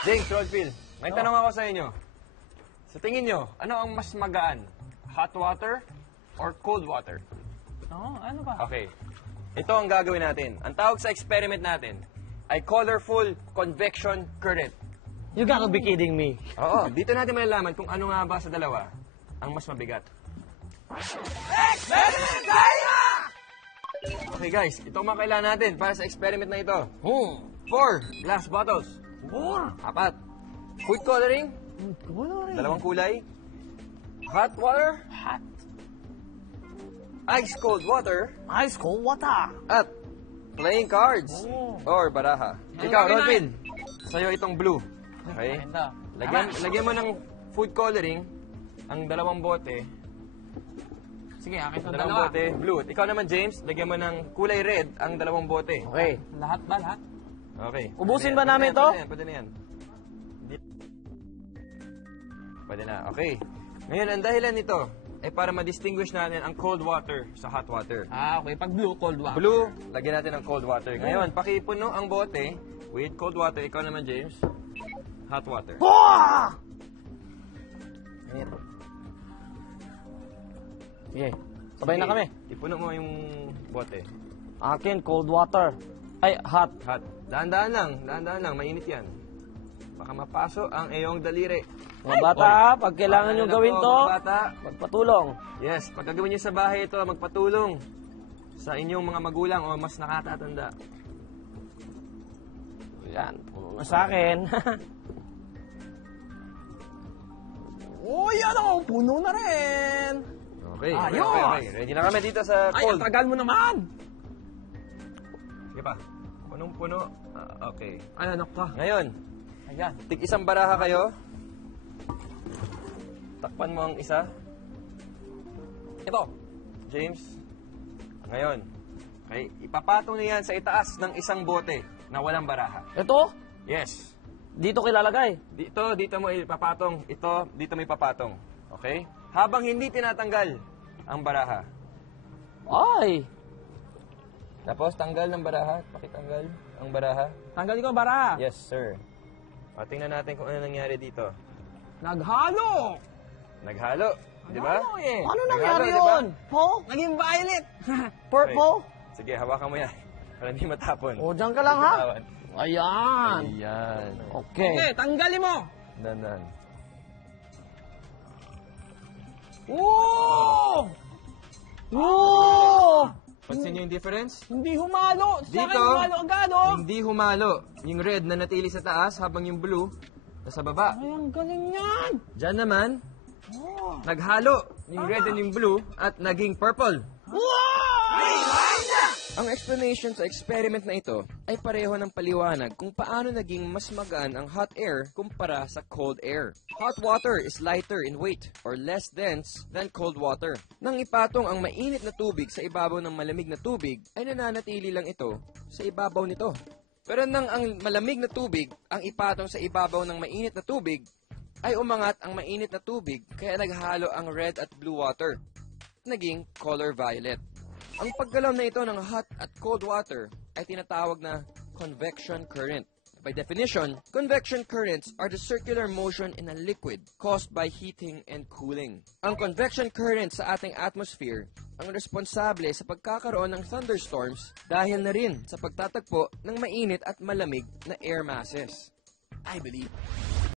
James, Rodfield, may tanong ako sa inyo. Sa tingin nyo, ano ang mas magaan? Hot water or cold water? Ano ba? Okay. Ito ang gagawin natin. Ang tawag sa experiment natin ay colorful convection current. You gotta be kidding me. Oo, dito natin malalaman kung ano nga ba sa dalawa ang mas mabigat. Okay guys, ito ang mga kailangan natin para sa experiment na ito. 4 glass bottles. 4. Food coloring. Dalawang kulay. Hot water. Hot. Ice cold water. Ice cold water. At playing cards. Or baraha. Ikaw, Rodvin. Sa'yo itong blue. Okay? Lagyan mo ng food coloring ang dalawang bote. Sige, akin sa Dalawang bote, blue. Ikaw naman, James, lagyan mo ng kulay red ang dalawang bote. Okay. Lahat ba? Lahat? Okay. Ubusin ba namin to? Pwede na yan. Pwede na. Okay. Ngayon, ang dahilan nito ay para ma-distinguish natin ang cold water sa hot water. Okay. Pag blue, cold water. Blue, lagyan natin ng cold water. Ngayon, pakipuno ang bote with cold water. Ikaw naman, James, hot water. Ngayon. Sige. Sabay na kami. Ipuno mo yung bote. Akin, cold water. Ay, hot. Hot. Dahan-dahan lang. Dahan-dahan lang. Mainit yan. Baka mapaso ang iyong daliri. Mga bata, pag kailangan nyo gawin to, mga bata. magpatulong. Yes, pag gagawin nyo sa bahay ito, magpatulong sa inyong mga magulang o mas nakatatanda. Yan, puno na sa akin. yan ako, puno na rin. Okay, Ayos! okay. Ready na kami dito sa Ay, cold. ang tagal mo naman. Sige pa. Punong-puno. Okay. Ay, anak ka. Ngayon, Ayan. tig isang baraha kayo. Takpan mo ang isa. Ito. James. Ngayon, okay, ipapatong niyan sa itaas ng isang bote na walang baraha. Ito? Yes. Dito kilalagay. Dito mo ipapatong. Ito, dito mo ipapatong. Okay? Habang hindi tinatanggal ang baraha. Ay. Tapos, tanggal ng baraha. Pakitanggal ang baraha. Tanggalin ko ang bara. Yes, sir. O, tingnan natin kung ano nangyari dito. Naghalo. Naghalo. Di ba? Naghalo eh. Ano Naghalo, nangyari di ba? yun? Po? Naging violet. Purple? Sige, hawakan mo yan. Para hindi matapon. O, dyan ka lang ha? Bitawan. Ayan. Ayan. Okay, tanggalin mo. Danan. Woo! Oo! Pansin niyo yung difference? Hindi humalo. Sa akin Dito, humalo agad, oh. hindi humalo. Yung red na natili sa taas habang yung blue nasa baba. Ay, ang galing yan. Diyan naman, naghalo yung red and yung blue at naging purple. Ang explanation sa experiment na ito ay pareho ng paliwanag kung paano naging mas magaan ang hot air kumpara sa cold air. Hot water is lighter in weight or less dense than cold water. Nang ipatong ang mainit na tubig sa ibabaw ng malamig na tubig, ay nananatili lang ito sa ibabaw nito. Pero nang ang malamig na tubig ang ipatong sa ibabaw ng mainit na tubig, ay umangat ang mainit na tubig kaya naghalo ang red at blue water. Naging color violet. Ang paggalaw na ito ng hot at cold water ay tinatawag na convection current. By definition, convection currents are the circular motion in a liquid caused by heating and cooling. Ang convection current sa ating atmosphere ang responsable sa pagkakaroon ng thunderstorms dahil na rin sa pagtatagpo ng mainit at malamig na air masses. I believe.